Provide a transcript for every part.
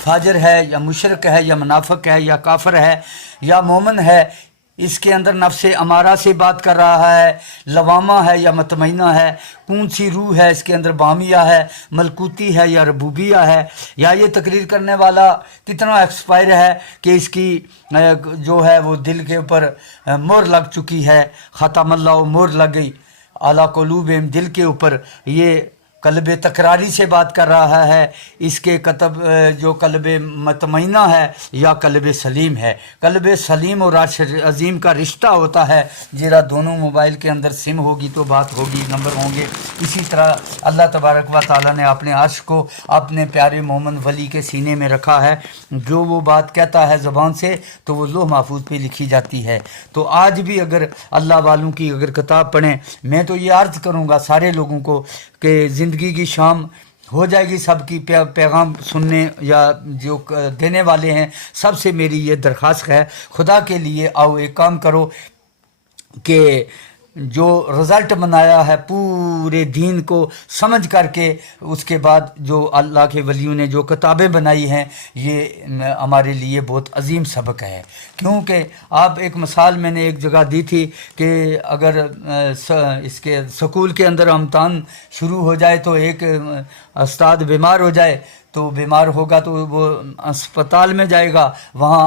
فاجر ہے یا مشرک ہے یا منافق ہے یا کافر ہے یا مومن ہے، اس کے اندر نفس امارہ سے بات کر رہا ہے، لوامہ ہے یا مطمئنہ ہے، کون سی روح ہے اس کے اندر، بامیہ ہے، ملکوتی ہے یا ربوبیہ ہے، یا یہ تقریر کرنے والا کتنا ایکسپائر ہے کہ اس کی جو ہے وہ دل کے اوپر مہر لگ چکی ہے، ختم اللہ مہر لگ گئی اعلیٰ قلوبہم، دل کے اوپر. یہ قلب تکراری سے بات کر رہا ہے، اس کے کتب جو قلب مطمئنہ ہے یا قلب سلیم ہے. قلب سلیم اور عرش عظیم کا رشتہ ہوتا ہے، جرا دونوں موبائل کے اندر سم ہوگی تو بات ہوگی، نمبر ہوں گے. اسی طرح اللہ تبارک و تعالیٰ نے اپنے عرش کو اپنے پیارے مومن ولی کے سینے میں رکھا ہے، جو وہ بات کہتا ہے زبان سے تو وہ لوح محفوظ پہ لکھی جاتی ہے. تو آج بھی اگر اللہ والوں کی اگر کتاب پڑھیں، میں تو یہ عرض کروں گا سارے لوگوں کو کہ زندگی کی شام ہو جائے گی، سب کی پیغام سننے یا جو دینے والے ہیں سب سے میری یہ درخواست ہے، خدا کے لیے آؤ ایک کام کرو کہ جو رزلٹ بنایا ہے پورے دین کو سمجھ کر کے، اس کے بعد جو اللہ کے ولیوں نے جو کتابیں بنائی ہیں، یہ ہمارے لیے بہت عظیم سبق ہے. کیونکہ آپ ایک مثال میں نے ایک جگہ دی تھی کہ اگر اس کے سکول کے اندر امتحان شروع ہو جائے تو ایک استاد بیمار ہو جائے تو بیمار ہوگا تو وہ اسپتال میں جائے گا، وہاں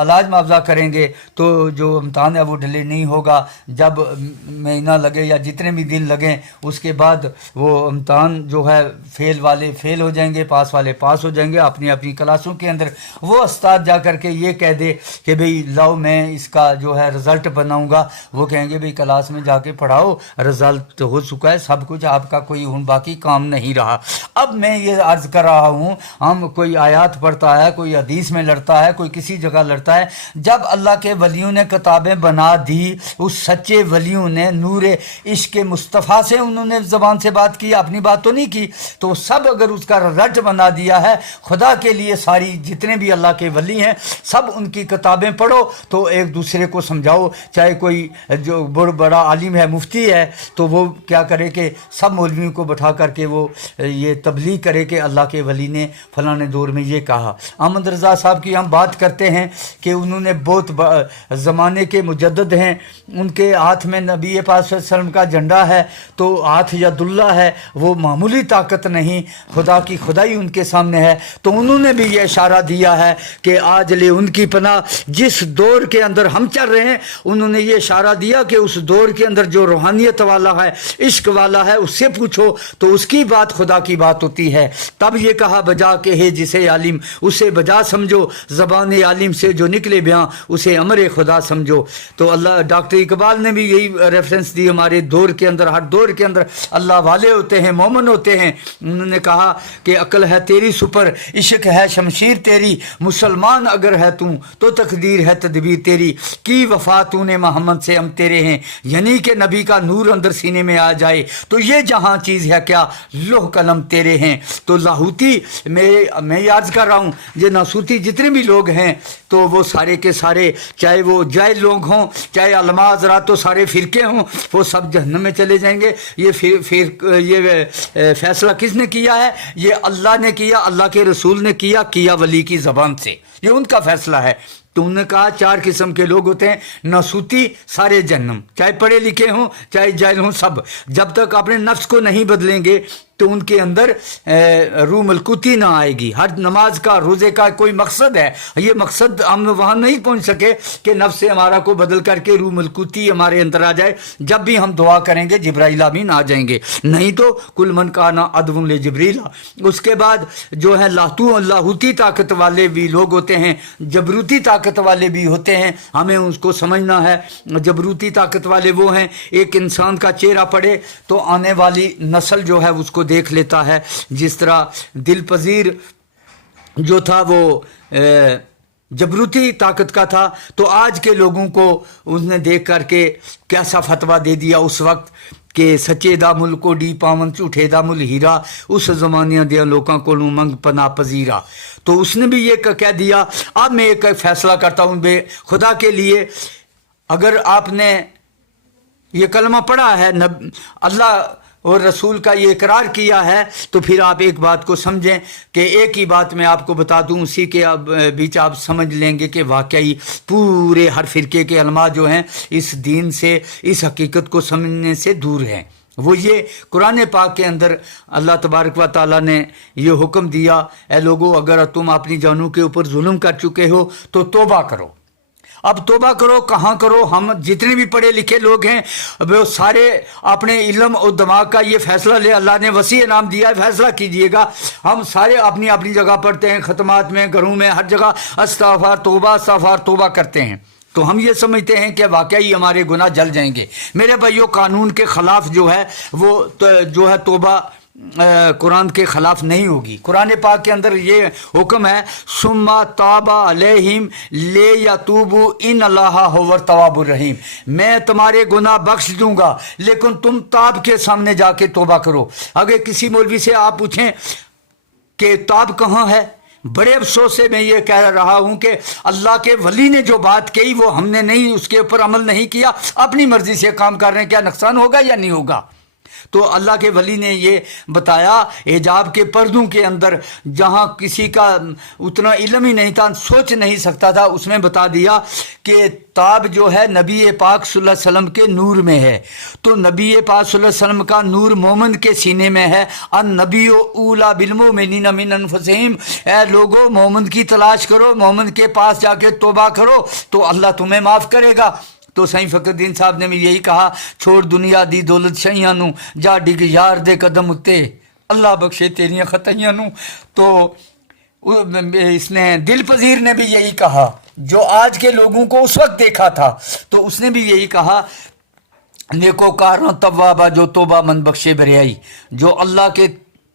علاج معاوضہ کریں گے تو جو امتحان ہے وہ ڈیلے نہیں ہوگا. جب مہینہ لگے یا جتنے بھی دن لگیں اس کے بعد وہ امتحان جو ہے فیل والے فیل ہو جائیں گے، پاس والے پاس ہو جائیں گے اپنی اپنی کلاسوں کے اندر. وہ استاد جا کر کے یہ کہہ دے کہ بھئی لاؤ میں اس کا جو ہے رزلٹ بناؤں گا، وہ کہیں گے بھئی کلاس میں جا کے پڑھاؤ، رزلٹ ہو چکا ہے سب کچھ، آپ کا کوئی باقی کام نہیں رہا. اب میں یہ عرض کر رہا ہوں، ہم کوئی آیات پڑھتا ہے، کوئی حدیث میں لڑتا ہے، کوئی کسی جگہ لڑتا ہے. جب اللہ کے ولیوں نے کتابیں بنا دی، اس سچے ولیوں نے نور عشق مصطفیٰ سے انہوں نے زبان سے بات کی، اپنی بات تو نہیں کی، تو سب اگر اس کا رٹ بنا دیا ہے، خدا کے لیے ساری جتنے بھی اللہ کے ولی ہیں سب ان کی کتابیں پڑھو تو ایک دوسرے کو سمجھاؤ. چاہے کوئی جو بڑا عالم ہے، مفتی ہے، تو وہ کیا کرے کہ سب مولویوں کو بٹھا کر کے وہ یہ تبلیغ کرے کہ اللہ کے ولی نے فلاں دور میں یہ کہا. احمد رضا صاحب کی ہم بات کرتے ہیں کہ انہوں نے بہت زمانے کے مجدد ہیں، ان کے ہاتھ میں نبی پاک صلی اللہ علیہ وسلم کا جھنڈا ہے تو ہاتھ ید اللہ ہے، وہ معمولی طاقت نہیں، خدا کی خدائی ان کے سامنے ہے. تو انہوں نے بھی یہ اشارہ دیا ہے کہ آج لے ان کی پناہ، جس دور کے اندر ہم چل رہے ہیں انہوں نے یہ اشارہ دیا کہ اس دور کے اندر جو روحانیت والا ہے، عشق والا ہے، اس سے پوچھو تو اس کی بات خدا کی بات ہوتی ہے. تب یہ کہا بجا کے ہے جسے عالم اسے بجا سمجھو، زبان عالم سے جو نکلے بیاں اسے امر خدا سمجھو. تو اللہ ڈاکٹر اقبال نے بھی یہی ریفرنس دی، ہمارے دور کے اندر ہر دور کے اندر اللہ والے ہوتے ہیں، مومن ہوتے ہیں. انہوں نے کہا کہ عقل ہے تیری سپر، عشق ہے شمشیر تیری، مسلمان اگر ہے تو تقدیر ہے تدبیر تیری، کی وفا تو نے محمد سے ہم تیرے ہیں، یعنی کہ نبی کا نور اندر سینے میں آ جائے تو یہ جہاں چیز ہے کیا، لوح قلم تیرے ہیں. تو لاہوتی میں یہ عرض کر رہا ہوں، یہ ناسوتی جتنے بھی لوگ ہیں تو وہ سارے کے سارے، چاہے وہ جاہل لوگ ہوں، چاہے علماء حضرات، تو سارے فرقے ہوں، وہ سب جہنم میں چلے جائیں گے. یہ فیصلہ کس نے کیا ہے؟ یہ اللہ نے کیا، اللہ کے رسول نے کیا ولی کی زبان سے، یہ ان کا فیصلہ ہے. تو انہوں نے کہا 4 قسم کے لوگ ہوتے ہیں، ناسوتی سارے جہنم، چاہے پڑھے لکھے ہوں چاہے جاہل ہوں، سب جب تک اپنے نفس کو نہیں بدلیں گے تو ان کے اندر روح ملکوتی نہ آئے گی. ہر نماز کا روزے کا کوئی مقصد ہے، یہ مقصد ہم وہاں نہیں پہنچ سکے کہ نفس ہمارا کو بدل کر کے روح ملکوتی ہمارے اندر آ جائے. جب بھی ہم دعا کریں گے جبرائیل امین آ جائیں گے، نہیں تو کل من کان عدو لجبریل. اس کے بعد جو ہے لاہوتی طاقت والے بھی لوگ ہوتے ہیں، جبروتی طاقت والے بھی ہوتے ہیں، ہمیں اس کو سمجھنا ہے. جبروتی طاقت والے وہ ہیں، ایک انسان کا چہرہ پڑے تو آنے والی نسل جو ہے اس کو دیکھ لیتا ہے. جس طرح دل پذیر جو تھا وہ جبروتی طاقت کا تھا، تو آج کے لوگوں کو اس نے دیکھ کر کے کیسا فتویٰ دے دیا اس وقت کہ سچے دا ملک کو ڈی پاون جھوٹے دا مل ہیرا، اس زمانے دیا لوکاں کو منگ پنا پذیرا. تو اس نے بھی یہ کہہ دیا. اب میں ایک فیصلہ کرتا ہوں بے خدا کے لیے، اگر آپ نے یہ کلمہ پڑھا ہے، اللہ اور رسول کا یہ اقرار کیا ہے تو پھر آپ ایک بات کو سمجھیں کہ ایک ہی بات میں آپ کو بتا دوں، اسی کے بیچ آپ سمجھ لیں گے کہ واقعی پورے ہر فرقے کے علماء جو ہیں اس دین سے، اس حقیقت کو سمجھنے سے دور ہیں۔ وہ یہ قرآن پاک کے اندر اللہ تبارک و تعالیٰ نے یہ حکم دیا، اے لوگو اگر تم اپنی جانوں کے اوپر ظلم کر چکے ہو تو توبہ کرو۔ اب توبہ کرو کہاں کرو؟ ہم جتنے بھی پڑھے لکھے لوگ ہیں وہ سارے اپنے علم اور دماغ کا یہ فیصلہ لے، اللہ نے وسیع انعام دیا ہے، فیصلہ کیجئے گا۔ ہم سارے اپنی اپنی جگہ پڑھتے ہیں، ختمات میں، گھروں میں، ہر جگہ استغفار توبہ استغفار توبہ کرتے ہیں، تو ہم یہ سمجھتے ہیں کہ واقعی ہمارے گناہ جل جائیں گے۔ میرے بھائیو، قانون کے خلاف جو ہے وہ جو ہے توبہ قرآن کے خلاف نہیں ہوگی۔ قرآن پاک کے اندر یہ حکم ہے، ثم تاب علیہم لیتوبوا ان اللہ ھو التواب الرحیم، میں تمہارے گناہ بخش دوں گا لیکن تم تاب کے سامنے جا کے توبہ کرو۔ اگر کسی مولوی سے آپ پوچھیں کہ تاب کہاں ہے، بڑے افسوس سے میں یہ کہہ رہا ہوں کہ اللہ کے ولی نے جو بات کہی وہ ہم نے نہیں، اس کے اوپر عمل نہیں کیا، اپنی مرضی سے کام کر رہے ہیں، کیا نقصان ہوگا یا نہیں ہوگا؟ تو اللہ کے ولی نے یہ بتایا، حجاب کے پردوں کے اندر جہاں کسی کا اتنا علم ہی نہیں تھا، سوچ نہیں سکتا تھا، اس میں بتا دیا کہ تاب جو ہے نبی پاک صلی اللہ علیہ وسلم کے نور میں ہے۔ تو نبی پاک صلی اللہ علیہ وسلم کا نور مومن کے سینے میں ہے۔ النبی اولی بالمؤمنین من انفسہم، اے لوگو مومن کی تلاش کرو، مومن کے پاس جا کے توبہ کرو تو اللہ تمہیں معاف کرے گا۔ تو سائیں فخر الدین صاحب نے بھی یہی کہا، چھوڑ دنیا دی دولت شہیاں نو، جا ڈگ یار دے قدم اتے، اللہ بخشے تیریاں خطائیاں نو۔ تو اس نے دل پذیر نے بھی یہی کہا، جو آج کے لوگوں کو اس وقت دیکھا تھا، تو اس نے بھی یہی کہا، نیکوکاراں توابہ جو توبہ من بخشے بریائی، جو اللہ کے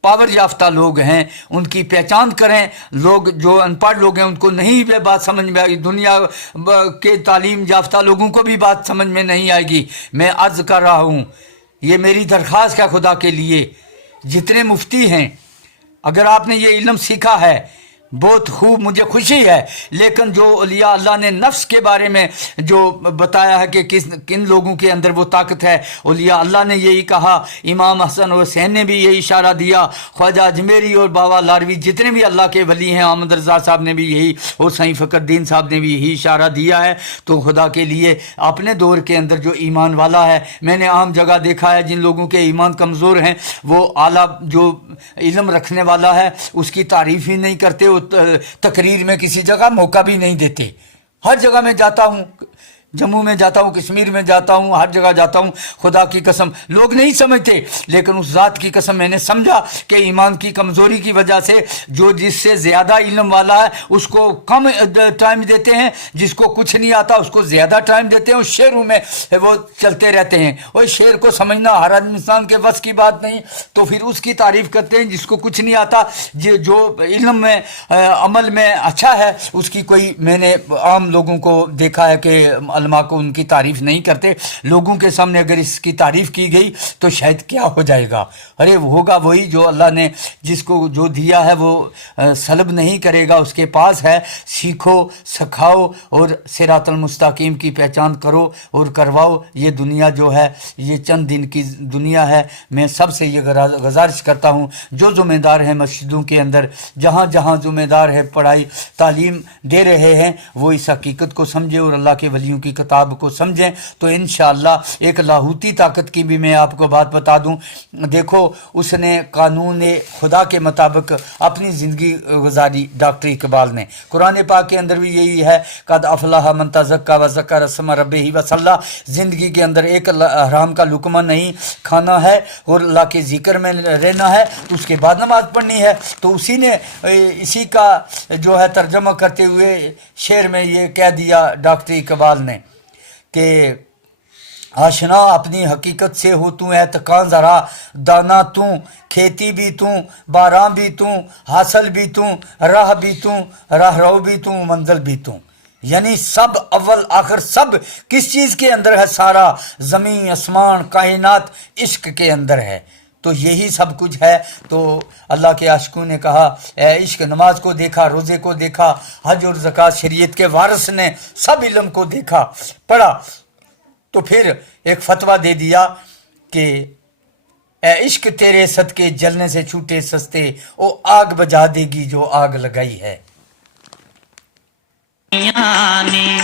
پاور یافتہ لوگ ہیں ان کی پہچان کریں۔ لوگ جو ان پڑھ لوگ ہیں ان کو نہیں بات سمجھ میں آئی، دنیا کے تعلیم یافتہ لوگوں کو بھی بات سمجھ میں نہیں آئے گی۔ میں عرض کر رہا ہوں، یہ میری درخواست ہے خدا کے لیے، جتنے مفتی ہیں، اگر آپ نے یہ علم سیکھا ہے بہت خوب، مجھے خوشی ہے، لیکن جو اولیاء اللہ نے نفس کے بارے میں جو بتایا ہے کہ کن لوگوں کے اندر وہ طاقت ہے، اولیاء اللہ نے یہی کہا، امام حسن اور حسین نے بھی یہی اشارہ دیا، خواجہ اجمیری اور بابا لاروی جتنے بھی اللہ کے ولی ہیں، احمد رضا صاحب نے بھی یہی، اور سائیں فخر الدین صاحب نے بھی یہی اشارہ دیا ہے۔ تو خدا کے لیے اپنے دور کے اندر جو ایمان والا ہے، میں نے عام جگہ دیکھا ہے جن لوگوں کے ایمان کمزور ہیں وہ اعلیٰ جو علم رکھنے والا ہے اس کی تعریف ہی نہیں کرتے، تقریر میں کسی جگہ موقع بھی نہیں دیتے۔ ہر جگہ میں جاتا ہوں، جموں میں جاتا ہوں، کشمیر میں جاتا ہوں، ہر جگہ جاتا ہوں، خدا کی قسم لوگ نہیں سمجھتے، لیکن اس ذات کی قسم میں نے سمجھا کہ ایمان کی کمزوری کی وجہ سے جو جس سے زیادہ علم والا ہے اس کو کم ٹائم دیتے ہیں، جس کو کچھ نہیں آتا اس کو زیادہ ٹائم دیتے ہیں، اس شعروں میں وہ چلتے رہتے ہیں، اور شعر کو سمجھنا ہر انسان کے بس کی بات نہیں، تو پھر اس کی تعریف کرتے ہیں جس کو کچھ نہیں آتا۔ جو علم میں عمل میں اچھا ہے اس کی کوئی، میں نے عام لوگوں کو دیکھا ہے کہ علماء کو ان کی تعریف نہیں کرتے۔ لوگوں کے سامنے اگر اس کی تعریف کی گئی تو شاید کیا ہو جائے گا، ارے ہوگا وہی جو اللہ نے جس کو جو دیا ہے وہ سلب نہیں کرے گا، اس کے پاس ہے۔ سیکھو، سکھاؤ اور صراط المستقیم کی پہچان کرو اور کرواؤ۔ یہ دنیا جو ہے یہ چند دن کی دنیا ہے۔ میں سب سے یہ گزارش کرتا ہوں جو ذمہ دار ہیں مسجدوں کے اندر، جہاں جہاں ذمہ دار ہے پڑھائی تعلیم دے رہے ہیں، وہ اس حقیقت کو سمجھے اور اللہ کے ولیوں کی کتاب کو سمجھیں تو انشاءاللہ ایک لاہوتی طاقت کی بھی میں آپ کو بات بتا دوں۔ دیکھو اس نے قانون خدا کے مطابق اپنی زندگی گزاری، ڈاکٹر اقبال نے۔ قرآن پاک کے اندر بھی یہی ہے، قد افلح من تزکا وذکر اسم ربہ وصلی، زندگی کے اندر ایک حرام کا لقمہ نہیں کھانا ہے اور اللہ کے ذکر میں رہنا ہے، تو اس کے بعد نماز پڑھنی ہے۔ تو اسی نے اسی کا جو ہے ترجمہ کرتے ہوئے شعر میں یہ کہہ دیا ڈاکٹر اقبال نے کہ آشنا اپنی حقیقت سے ہو تو اعتقاں ذرا، دانا تو، کھیتی بھی تو، باراں بھی تو، حاصل بھی تو، راہ بھی تو، راہ رو بھی تو، منزل بھی تو، یعنی سب اول آخر سب کس چیز کے اندر ہے؟ سارا زمین اسمان کائنات عشق کے اندر ہے، تو یہی سب کچھ ہے۔ تو اللہ کے عاشقوں نے کہا اے عشق، نماز کو دیکھا، روزے کو دیکھا، حج اور زکوٰۃ، شریعت کے وارث نے سب علم کو دیکھا پڑھا، تو پھر ایک فتویٰ دے دیا کہ اے عشق تیرے صدقے جلنے سے چھوٹے سستے، او آگ بجھا دے گی جو آگ لگائی ہے۔ میاں نے